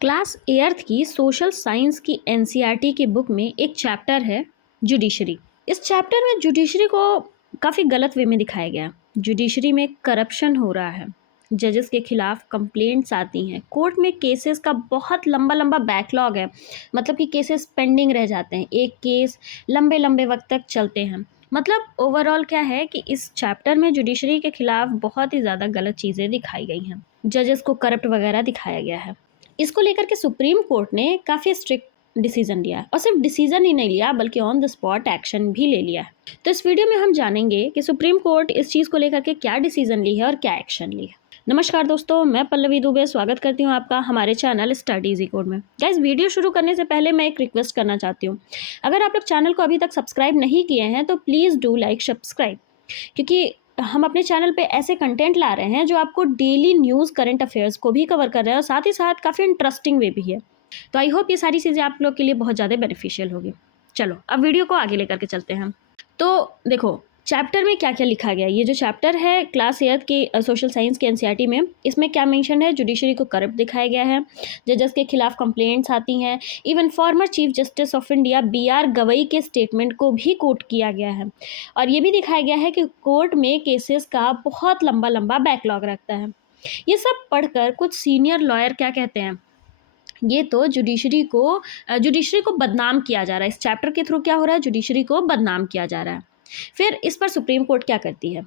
Class 8th की social science की NCERT की बुक में एक चैप्टर है जुडिशरी। इस चैप्टर में जुडिशरी को काफ़ी गलत वे में दिखाया गया। जुडिशरी में करप्शन हो रहा है, जजेस के खिलाफ कंप्लेंट्स आती हैं, कोर्ट में केसेस का बहुत लंबा लंबा बैकलॉग है, मतलब कि केसेस पेंडिंग रह जाते हैं, एक केस लंबे लंबे वक्त तक चलते हैं। मतलब ओवरऑल क्या है कि इस चैप्टर में जुडिशरी के खिलाफ बहुत ही ज़्यादा गलत चीज़ें दिखाई गई हैं, जजेस को करप्ट वगैरह दिखाया गया है। इसको लेकर के सुप्रीम कोर्ट ने काफ़ी स्ट्रिक्ट डिसीजन लिया है, और सिर्फ डिसीजन ही नहीं लिया बल्कि ऑन द स्पॉट एक्शन भी ले लिया है। तो इस वीडियो में हम जानेंगे कि सुप्रीम कोर्ट इस चीज़ को लेकर के क्या डिसीजन ली है और क्या एक्शन ली है। नमस्कार दोस्तों, मैं पल्लवी दुबे स्वागत करती हूँ आपका हमारे चैनल स्टडी इजी कोड में। गाइस, वीडियो शुरू करने से पहले मैं एक रिक्वेस्ट करना चाहती हूँ। अगर आप लोग चैनल को अभी तक सब्सक्राइब नहीं किए हैं तो प्लीज़ डू लाइक सब्सक्राइब, क्योंकि हम अपने चैनल पे ऐसे कंटेंट ला रहे हैं जो आपको डेली न्यूज़ करंट अफेयर्स को भी कवर कर रहे हैं और साथ ही साथ काफ़ी इंटरेस्टिंग वे भी है। तो आई होप ये सारी चीज़ें आप लोग के लिए बहुत ज़्यादा बेनिफिशियल होगी। चलो अब वीडियो को आगे लेकर के चलते हैं। तो देखो चैप्टर में क्या क्या लिखा गया। ये जो चैप्टर है क्लास 8 की सोशल साइंस के एनसीईआरटी में, इसमें क्या मेंशन है, जुडिशरी को करप्ट दिखाया गया है, जजेस के खिलाफ कंप्लेंट्स आती हैं, even former chief justice of India BR Gavai के स्टेटमेंट को भी कोट किया गया है। और ये भी दिखाया गया है कि कोर्ट में केसेस का बहुत लंबा लंबा बैकलॉग रखता है। ये सब पढ़कर कुछ सीनियर लॉयर क्या कहते हैं, ये तो जुडिशरी को बदनाम किया जा रहा है। इस चैप्टर के थ्रू क्या हो रहा है, जुडिशरी को बदनाम किया जा रहा है। फिर इस पर सुप्रीम कोर्ट क्या करती है,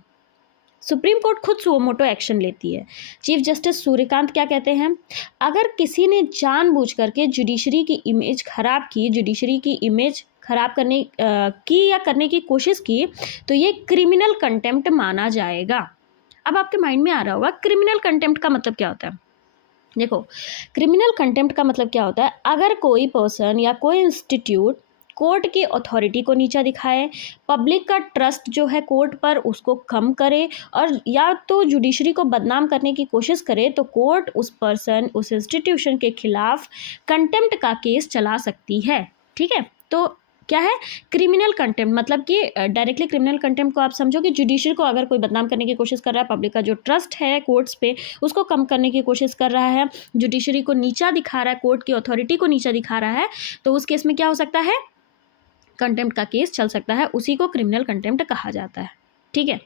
सुप्रीम कोर्ट खुद सुओ मोटो एक्शन लेती है। चीफ जस्टिस सूर्यकांत क्या कहते हैं, अगर किसी ने जानबूझ करके जुडिशरी की इमेज खराब की, जुडिशरी की इमेज खराब करने की कोशिश की, तो ये क्रिमिनल कंटेम्प्ट माना जाएगा। अब आपके माइंड में आ रहा होगा क्रिमिनल कंटेम्प्ट का मतलब क्या होता है। देखो, क्रिमिनल कंटेम्प्ट का मतलब क्या होता है, अगर कोई पर्सन या कोई इंस्टीट्यूट कोर्ट की अथॉरिटी को नीचा दिखाए, पब्लिक का ट्रस्ट जो है कोर्ट पर उसको कम करे, और या तो जुडिशरी को बदनाम करने की कोशिश करे, तो कोर्ट उस पर्सन उस इंस्टीट्यूशन के खिलाफ कंटेम्प्ट का केस चला सकती है। ठीक है, तो क्या है क्रिमिनल कंटेम्प्ट, मतलब कि डायरेक्टली क्रिमिनल कंटेम्प्ट को आप समझो कि जुडिशरी को अगर कोई बदनाम करने की कोशिश कर रहा है, पब्लिक का जो ट्रस्ट है कोर्ट्स पे उसको कम करने की कोशिश कर रहा है, जुडिशरी को नीचा दिखा रहा है, कोर्ट की अथॉरिटी को नीचा दिखा रहा है, तो उस केस में क्या हो सकता है, कंटेम्प्ट का केस चल सकता है। उसी को क्रिमिनल कंटेम्प्ट कहा जाता है। ठीक है,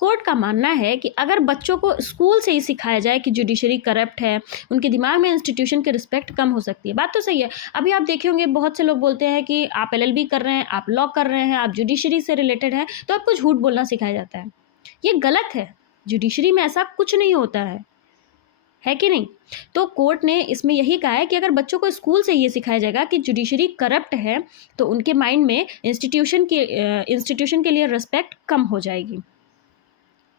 कोर्ट का मानना है कि अगर बच्चों को स्कूल से ही सिखाया जाए कि जुडिशरी करप्ट है, उनके दिमाग में इंस्टीट्यूशन की रिस्पेक्ट कम हो सकती है। बात तो सही है। अभी आप देखे होंगे बहुत से लोग बोलते हैं कि आप LLB कर रहे हैं, आप लॉ कर रहे हैं, आप जुडिशरी से रिलेटेड हैं, तो आपको झूठ बोलना सिखाया जाता है। ये गलत है। जुडिशरी में ऐसा कुछ नहीं होता है कि नहीं। तो कोर्ट ने इसमें यही कहा है कि अगर बच्चों को स्कूल से ये सिखाया जाएगा कि जुडिशरी करप्ट है, तो उनके माइंड में इंस्टीट्यूशन के लिए रिस्पेक्ट कम हो जाएगी।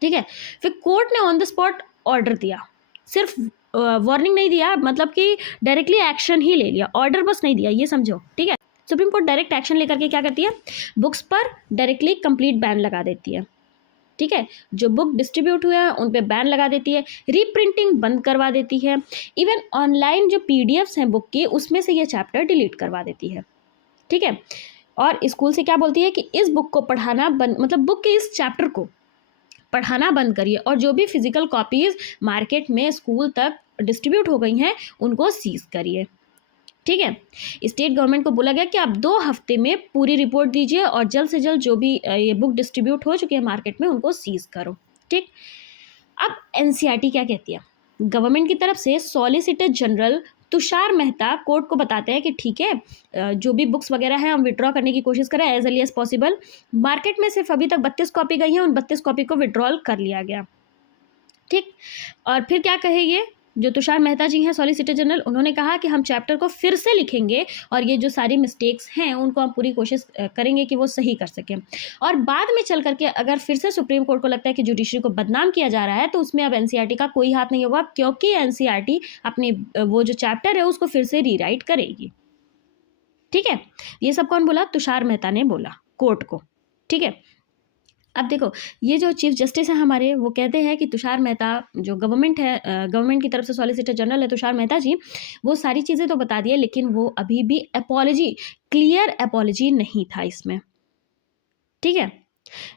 ठीक है, फिर कोर्ट ने ऑन द स्पॉट ऑर्डर दिया, सिर्फ वार्निंग नहीं दिया, मतलब कि डायरेक्टली एक्शन ही ले लिया, ऑर्डर बस नहीं दिया, ये समझो। ठीक है, सुप्रीम कोर्ट डायरेक्ट एक्शन लेकर के क्या करती है, बुक्स पर डायरेक्टली कंप्लीट बैन लगा देती है। ठीक है, जो बुक डिस्ट्रीब्यूट हुए हैं उन पे बैन लगा देती है, रीप्रिंटिंग बंद करवा देती है, इवन ऑनलाइन जो PDFs हैं बुक की उसमें से ये चैप्टर डिलीट करवा देती है। ठीक है, और स्कूल से क्या बोलती है कि इस बुक को पढ़ाना बंद, मतलब बुक के इस चैप्टर को पढ़ाना बंद करिए, और जो भी फिजिकल कॉपीज मार्केट में स्कूल तक डिस्ट्रीब्यूट हो गई हैं उनको सीज करिए। ठीक है, स्टेट गवर्नमेंट को बोला गया कि आप 2 हफ्ते में पूरी रिपोर्ट दीजिए और जल्द से जल्द जो भी ये बुक डिस्ट्रीब्यूट हो चुकी है मार्केट में उनको सीज करो। ठीक, अब एनसीईआरटी क्या कहती है, गवर्नमेंट की तरफ से solicitor general Tushar Mehta court को बताते हैं कि ठीक है, जो भी बुक्स वगैरह हैं हम विड्रॉ करने की कोशिश करें as early as possible. Market में सिर्फ अभी तक 32 कॉपी गई हैं, उन 32 कॉपी को विड्रॉल कर लिया गया। ठीक, और फिर क्या कहे ये जो तुषार मेहता जी हैं सॉलिसिटर जनरल, उन्होंने कहा कि हम चैप्टर को फिर से लिखेंगे और ये जो सारी मिस्टेक्स हैं उनको हम पूरी कोशिश करेंगे कि वो सही कर सकें, और बाद में चल करके अगर फिर से सुप्रीम कोर्ट को लगता है कि जुडिशरी को बदनाम किया जा रहा है तो उसमें अब एनसीईआरटी का कोई हाथ नहीं होगा, क्योंकि एनसीईआरटी अपनी वो जो चैप्टर है उसको फिर से रीराइट करेगी। ठीक है, ये सब कौन बोला, तुषार मेहता ने बोला कोर्ट को। ठीक है, अब देखो ये जो चीफ जस्टिस हैं हमारे, वो कहते हैं कि तुषार मेहता जो गवर्नमेंट की तरफ से सॉलिसिटर जनरल है तुषार मेहता जी, वो सारी चीज़ें तो बता दिए, लेकिन वो अभी भी क्लियर अपॉलॉजी नहीं था इसमें। ठीक है,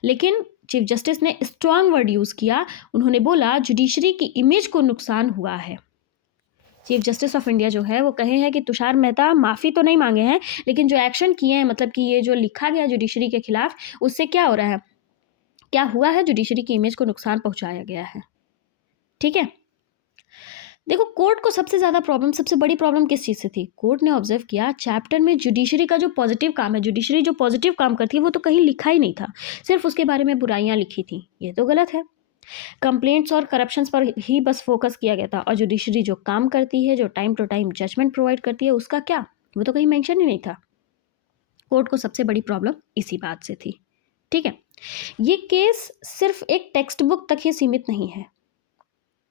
लेकिन चीफ जस्टिस ने स्ट्रांग वर्ड यूज़ किया, उन्होंने बोला जुडिशरी की इमेज को नुकसान हुआ है। चीफ जस्टिस ऑफ इंडिया जो है वो कहे हैं कि तुषार मेहता माफ़ी तो नहीं मांगे हैं, लेकिन जो एक्शन किए हैं, मतलब कि ये जो लिखा गया जुडिशरी के खिलाफ, उससे क्या हो रहा है, क्या हुआ है, जुडिशरी की इमेज को नुकसान पहुंचाया गया है। ठीक है, देखो कोर्ट को सबसे ज़्यादा प्रॉब्लम, सबसे बड़ी प्रॉब्लम किस चीज़ से थी? कोर्ट ने ऑब्जर्व किया चैप्टर में जुडिशरी का जो पॉजिटिव काम है, जुडिशरी जो पॉजिटिव काम करती है वो तो कहीं लिखा ही नहीं था, सिर्फ उसके बारे में बुराइयां लिखी थी। ये तो गलत है। कंप्लेंट्स और करप्शंस पर ही बस फोकस किया गया था, और जुडिशरी जो काम करती है, जो time to time judgement provide करती है, उसका क्या, वो तो कहीं मेंशन ही नहीं था। कोर्ट को सबसे बड़ी प्रॉब्लम इसी बात से थी। ठीक है, ये केस सिर्फ एक टेक्स्ट बुक तक ही सीमित नहीं है,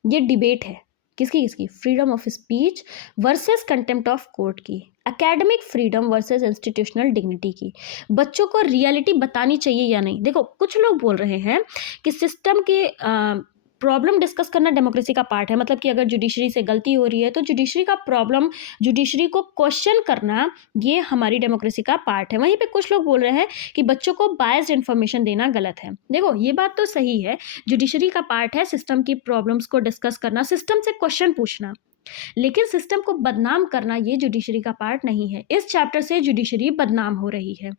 ये डिबेट है। किसकी किसकी? Freedom of speech versus contempt of court की, academic freedom versus institutional dignity की। बच्चों को रियलिटी बतानी चाहिए या नहीं? देखो कुछ लोग बोल रहे हैं कि सिस्टम के प्रॉब्लम डिस्कस करना डेमोक्रेसी का पार्ट है, मतलब कि अगर जुडिशरी से गलती हो रही है तो जुडिशरी का प्रॉब्लम, जुडिशरी को क्वेश्चन करना, ये हमारी डेमोक्रेसी का पार्ट है। वहीं पे कुछ लोग बोल रहे हैं कि बच्चों को बायस्ड इन्फॉर्मेशन देना गलत है। देखो ये बात तो सही है, जुडिशरी का पार्ट है सिस्टम की प्रॉब्लम्स को डिस्कस करना, सिस्टम से क्वेश्चन पूछना, लेकिन सिस्टम को बदनाम करना ये जुडिशरी का पार्ट नहीं है। इस चैप्टर से जुडिशरी बदनाम हो रही है।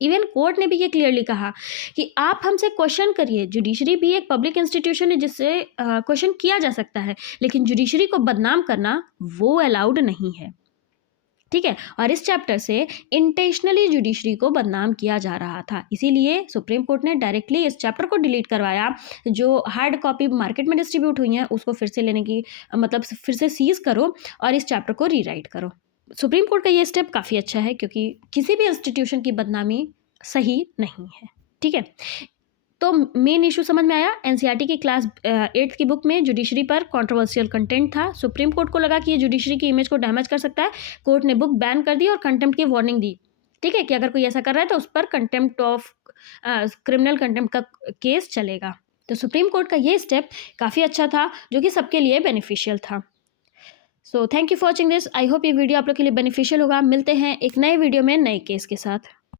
इवन कोर्ट ने भी ये क्लियरली कहा कि आप हमसे क्वेश्चन करिए, जुडिशरी भी एक पब्लिक इंस्टीट्यूशन है जिससे क्वेश्चन किया जा सकता है, लेकिन जुडिशरी को बदनाम करना वो अलाउड नहीं है। ठीक है, और इस चैप्टर से इंटेंशनली जुडिशरी को बदनाम किया जा रहा था, इसीलिए सुप्रीम कोर्ट ने डायरेक्टली इस चैप्टर को डिलीट करवाया। जो हार्ड कॉपी मार्केट में डिस्ट्रीब्यूट हुई हैं उसको फिर से लेने की, मतलब फिर से सीज करो और इस चैप्टर को रीराइट करो। सुप्रीम कोर्ट का ये स्टेप काफ़ी अच्छा है, क्योंकि किसी भी इंस्टीट्यूशन की बदनामी सही नहीं है। ठीक है, तो मेन इशू समझ में आया। एनसीईआरटी की क्लास 8th की बुक में जुडिशरी पर कंट्रोवर्शियल कंटेंट था। सुप्रीम कोर्ट को लगा कि ये जुडिशरी की इमेज को डैमेज कर सकता है, कोर्ट ने बुक बैन कर दी और कंटेम्प्ट की वार्निंग दी। ठीक है, कि अगर कोई ऐसा कर रहा है तो उस पर कंटेम्प्ट ऑफ क्रिमिनल कंटेम्प्ट का केस चलेगा। तो सुप्रीम कोर्ट का ये स्टेप काफ़ी अच्छा था, जो कि सबके लिए बेनिफिशियल था। So thank you for watching this. I hope ये वीडियो आप लोग के लिए बेनिफिशियल होगा। मिलते हैं एक नए वीडियो में नए केस के साथ।